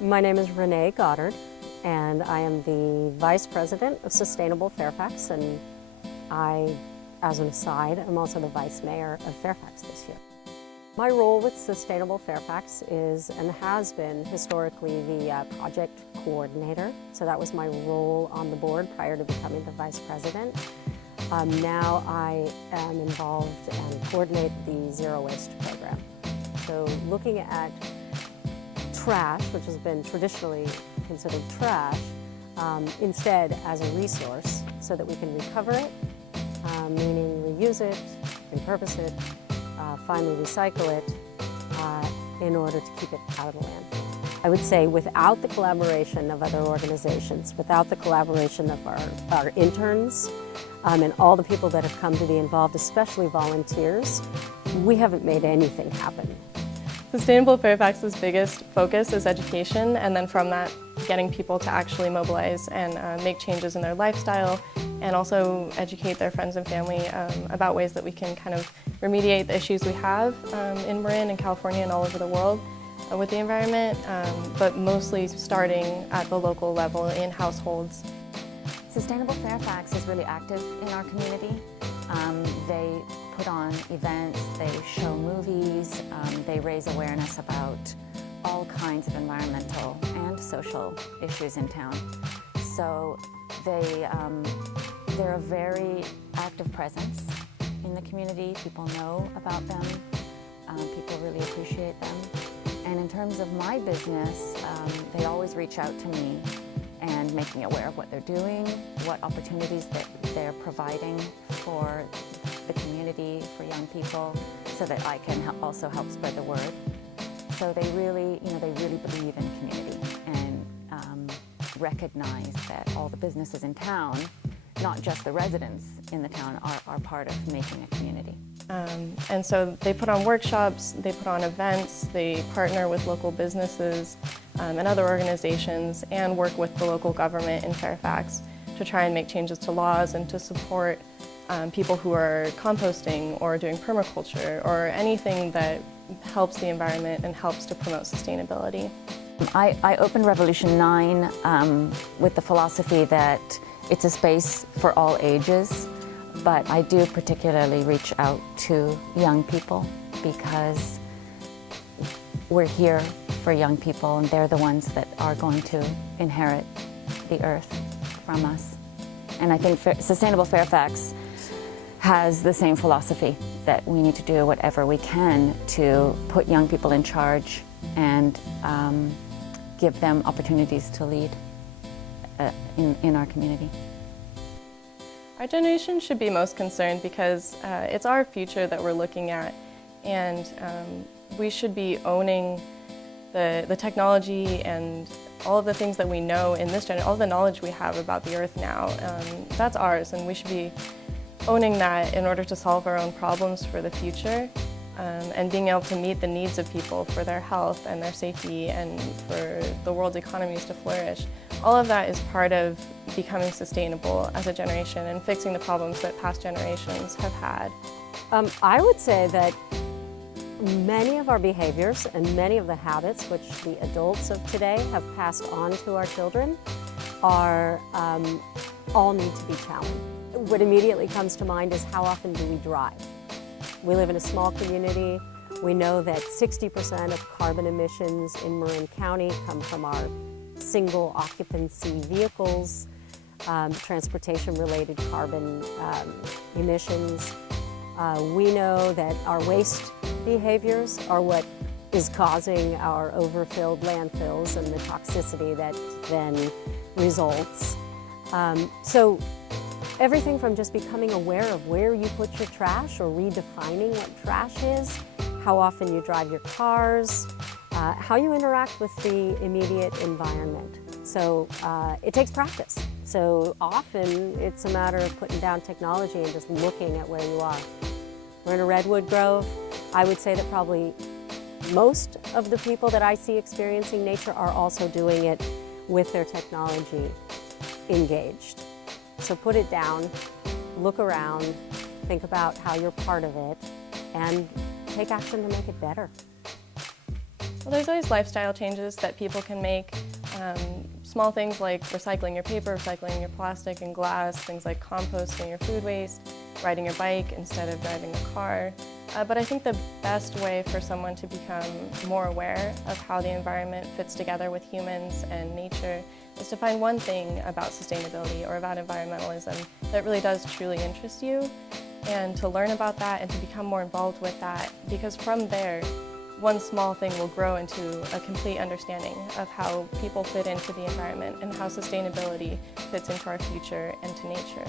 My name is Renee Goddard, and I am the Vice President of Sustainable Fairfax, and I, as an aside, am also the Vice Mayor of Fairfax this year. My role with Sustainable Fairfax is, and has been historically, the project coordinator. So that was my role on the board prior to becoming the Vice President. Now I am involved and coordinate the Zero Waste program. So looking at trash, which has been traditionally considered trash, instead as a resource so that we can recover it, meaning reuse it, repurpose it, finally recycle it in order to keep it out of the landfill. I would say without the collaboration of other organizations, without the collaboration of our interns, and all the people that have come to be involved, especially volunteers, we haven't made anything happen. Sustainable Fairfax's biggest focus is education, and then from that, getting people to actually mobilize and make changes in their lifestyle, and also educate their friends and family about ways that we can kind of remediate the issues we have in Marin and California and all over the world with the environment, but mostly starting at the local level in households. Sustainable Fairfax is really active in our community. They put on events, they show movies, they raise awareness about all kinds of environmental and social issues in town. So they're a very active presence in the community. People know about them, people really appreciate them. And in terms of my business, they always reach out to me and make me aware of what they're doing, what opportunities that they're providing for the community, for young people, so that I can also help spread the word. So they really believe in community and recognize that all the businesses in town, not just the residents in the town, are part of making a community. And so they put on workshops, they put on events, they partner with local businesses and other organizations, and work with the local government in Fairfax to try and make changes to laws and to support people who are composting or doing permaculture or anything that helps the environment and helps to promote sustainability. I opened Revolution 9 with the philosophy that it's a space for all ages, but I do particularly reach out to young people because we're here for young people, and they're the ones that are going to inherit the earth from us. And I think Sustainable Fairfax has the same philosophy, that we need to do whatever we can to put young people in charge and give them opportunities to lead in our community. Our generation should be most concerned because it's our future that we're looking at, and we should be owning the technology and all of the things that we know in this generation, all the knowledge we have about the earth now, that's ours, and we should be owning that in order to solve our own problems for the future, and being able to meet the needs of people for their health and their safety and for the world's economies to flourish. All of that is part of becoming sustainable as a generation and fixing the problems that past generations have had. I would say that many of our behaviors and many of the habits which the adults of today have passed on to our children are all need to be challenged. What immediately comes to mind is, how often do we drive? We live in a small community. We know that 60% of carbon emissions in Marin County come from our single occupancy vehicles, transportation-related carbon emissions. We know that our waste behaviors are what is causing our overfilled landfills and the toxicity that then results. So everything from just becoming aware of where you put your trash, or redefining what trash is, how often you drive your cars, how you interact with the immediate environment. So it takes practice. So often it's a matter of putting down technology and just looking at where you are. We're in a redwood grove. I would say that probably most of the people that I see experiencing nature are also doing it with their technology engaged. So put it down, look around, think about how you're part of it, and take action to make it better. Well, there's always lifestyle changes that people can make. Small things like recycling your paper, recycling your plastic and glass, things like composting your food waste, riding your bike instead of driving a car. But I think the best way for someone to become more aware of how the environment fits together with humans and nature is to find one thing about sustainability or about environmentalism that really does truly interest you, and to learn about that and to become more involved with that, because from there, one small thing will grow into a complete understanding of how people fit into the environment and how sustainability fits into our future and to nature.